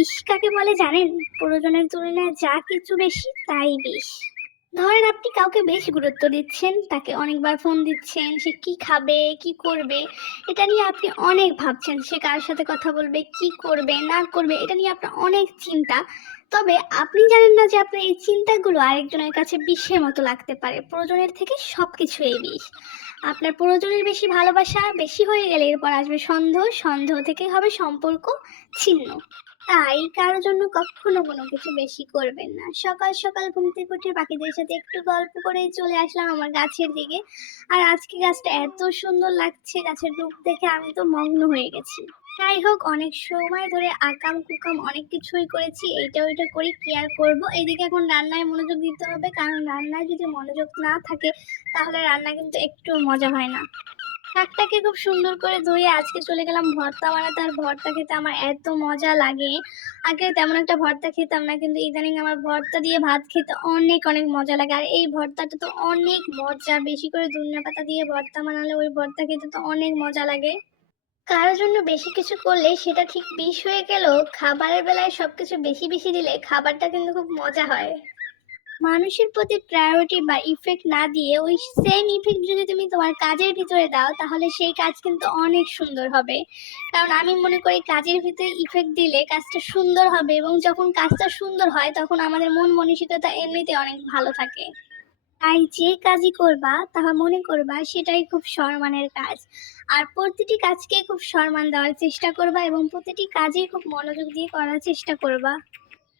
বিষ কাকে বলে জানেন? প্রয়োজনের তুলনায় যা কিছু বেশি তাই বিষ। ধরেন আপনি কাউকে বেশ গুরুত্ব দিচ্ছেন, তাকে অনেকবার ফোন দিচ্ছেন, সে কি খাবে, কি করবে, এটা নিয়ে আপনি অনেক ভাবছেন। সে কার সাথে কথা বলবে, কি করবে না করবে, এটা নিয়ে আপনার অনেক চিন্তা। তবে আপনি জানেন না যে আপনার এই চিন্তাগুলো আরেকজনের কাছে বিষের মতো লাগতে পারে। প্রয়োজনের থেকে সবকিছুই বিষ। আপনার প্রয়োজনের বেশি ভালোবাসা বেশি হয়ে গেলে এরপর আসবে সন্দেহ, সন্দেহ থেকে হবে সম্পর্ক ছিন্ন। তাই কারো জন্য কখনো কোনো কিছু বেশি করবেন না। সকাল সকাল ঘুম থেকে উঠে পাখিদের সাথে একটু গল্প করেই চলে আসলাম আমার গাছের দিকে। আর আজকে গাছটা এত সুন্দর লাগছে, গাছের রূপ দেখে আমি তো মগ্ন হয়ে গেছি। যাই হোক, অনেক সময় ধরে আকাম কুকাম অনেক কিছুই করেছি, এইটা ওইটা করি, কি আর করবো। এইদিকে এখন রান্নায় মনোযোগ দিতে হবে, কারণ রান্নায় যদি মনোযোগ না থাকে তাহলে রান্না কিন্তু একটু মজা হয় না। শাকটাকে খুব সুন্দর করে ধুয়ে আজকে চলে গেলাম ভর্তা বানাতে। আর ভর্তা খেতে আমার এত মজা লাগে। আগে তেমন একটা ভর্তা খেতাম না, কিন্তু ইদানিং আমার ভর্তা দিয়ে ভাত খেতে অনেক অনেক মজা লাগে। আর এই ভর্তাটা তো অনেক মজা, বেশি করে ধনিয়া পাতা দিয়ে ভর্তা বানালে ওই ভর্তা খেতে তো অনেক মজা লাগে। কারোর জন্য বেশি কিছু করলে সেটা ঠিক বিষ হয়ে গেলেও খাবারের বেলায় সবকিছু বেশি বেশি দিলে খাবারটা কিন্তু খুব মজা হয়। মানুষের প্রতি প্রায়োরিটি বা ইফেক্ট না দিয়ে ওই সেম ইফেক্ট যদি তুমি তোমার কাজের ভিতরে দাও তাহলে সেই কাজ কিন্তু অনেক সুন্দর হবে। কারণ আমি মনে করি কাজের ভিতরে ইফেক্ট দিলে কাজটা সুন্দর হবে, এবং যখন কাজটা সুন্দর হয় তখন আমাদের মন মানসিকতা এমনিতে অনেক ভালো থাকে। তাই যে কাজই করবা তাহা মনে করবা সেটাই খুব সম্মানের কাজ। আর প্রতিটি কাজকে খুব সম্মান দেওয়ার চেষ্টা করবা এবং প্রতিটি কাজে খুব মনোযোগ দিয়ে করার চেষ্টা করবা।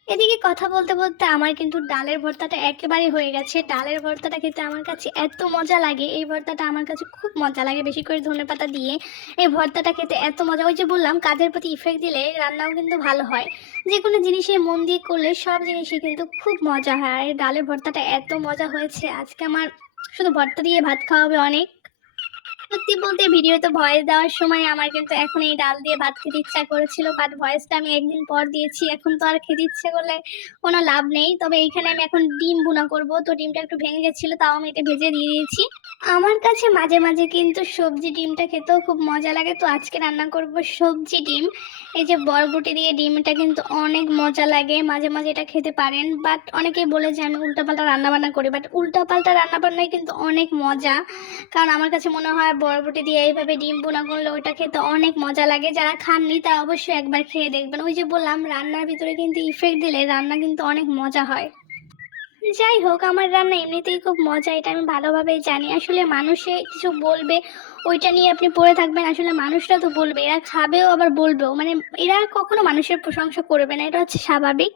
এদিকে কথা বলতে বলতে আমার কিন্তু ডালের ভর্তাটা একেবারে হয়ে গেছে। ডালের ভর্তাটা খেতে আমার কাছে এত মজা লাগে, এই ভর্তাটা আমার কাছে খুব মজা লাগে, বেশি করে ধনেপাতা দিয়ে এই ভর্তাটা খেতে এত মজা। ওই যে বললাম কাজের প্রতি ইফেক্ট দিলে রান্নাও কিন্তু ভালো হয়। যে কোনো জিনিসে মন দিয়ে করলে সব জিনিসই কিন্তু খুব মজা হয়। আর এই ডালের ভর্তাটা এত মজা হয়েছে, আজকে আমার শুধু ভর্তা দিয়ে ভাত খাওয়া হবে অনেক। সত্যি বলতে ভিডিওতে ভয়েস দেওয়ার সময় আমার কিন্তু এখন এই ডাল দিয়ে ভাত খেতে ইচ্ছা করেছিল, বাট ভয়েসটা আমি একদিন পর দিয়েছি, এখন তো আর খেতে ইচ্ছে করলে কোনো লাভ নেই। তবে এইখানে আমি এখন ডিম ভুনা করব, তো ডিমটা একটু ভেঙে গেছিলো, তাও আমি এটা ভেজে দিয়ে দিয়েছি। আমার কাছে মাঝে মাঝে কিন্তু সবজি ডিমটা খেতেও খুব মজা লাগে, তো আজকে রান্না করব সবজি ডিম। এই যে বরবটি দিয়ে ডিমটা কিন্তু অনেক মজা লাগে, মাঝে মাঝে এটা খেতে পারেন। বাট অনেকেই বলে যে আমি উল্টাপাল্টা রান্না বান্না করি, বাট উল্টাপাল্টা রান্না বান্নাই কিন্তু অনেক মজা। কারণ আমার কাছে মনে হয় বরবটি দিয়ে এইভাবে ডিম ভুনা করলে ওইটা খেতে অনেক মজা লাগে। যারা খাননি তারা অবশ্যই একবার খেয়ে দেখবেন। ওই যে বললাম রান্নার ভিতরে কিন্তু ইফেক্ট দিলে রান্না কিন্তু অনেক মজা হয়। যাই হোক, আমার রান্না এমনিতেই খুব মজা, এটা আমি ভালোভাবেই জানি। আসলে মানুষে কিছু বলবে ওইটা নিয়ে আপনি পড়ে থাকবেন, আসলে মানুষরা তো বলবে, এরা খাবেও আবার বলবেও, মানে এরা কখনো মানুষের প্রশংসা করবে না, এটা হচ্ছে স্বাভাবিক।